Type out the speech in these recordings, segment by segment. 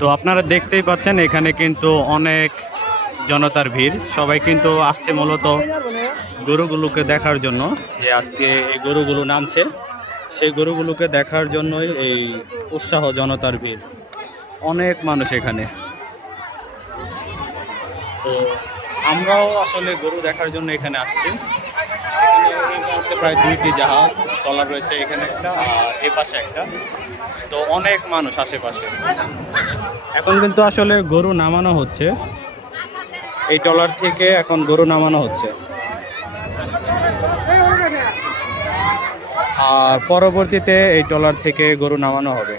তো আপনারা দেখতেই পাচ্ছেন এখানে কিন্তু অনেক জনতার ভিড়, সবাই কিন্তু আসছে মূলত গরুগুলোকে দেখার জন্য, যে আজকে এই গরুগুলো নামছে সেই গরুগুলোকে দেখার জন্যই এই উৎসাহ জনতার ভিড়, অনেক মানুষ এখানে। তো আমরাও আসলে গরু দেখার জন্য এখানে আসছি। এখানে এই মুহূর্তে প্রায় 2টি জাহাজ ট্রলার রয়েছে, এখানে একটা আর এ পাশে একটা। তো অনেক মানুষ আশেপাশে। এখন কিন্তু আসলে গরু নামানো হচ্ছে, এই ট্রলার থেকে এখন গরু নামানো হচ্ছে, আর পরবর্তীতে এই ট্রলার থেকে গরু নামানো হবে।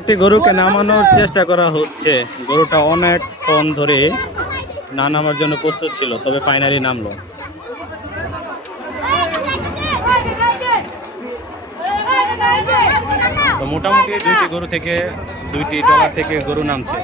একটি গরুকে নামানোর চেষ্টা করা হচ্ছে, গরুটা অনেকক্ষণ ধরে না নামার জন্য প্রস্তুত ছিল, তবে ফাইনালি নামলো। তো মোটামুটি 2টি ট্রলার থেকে গরু নামছে।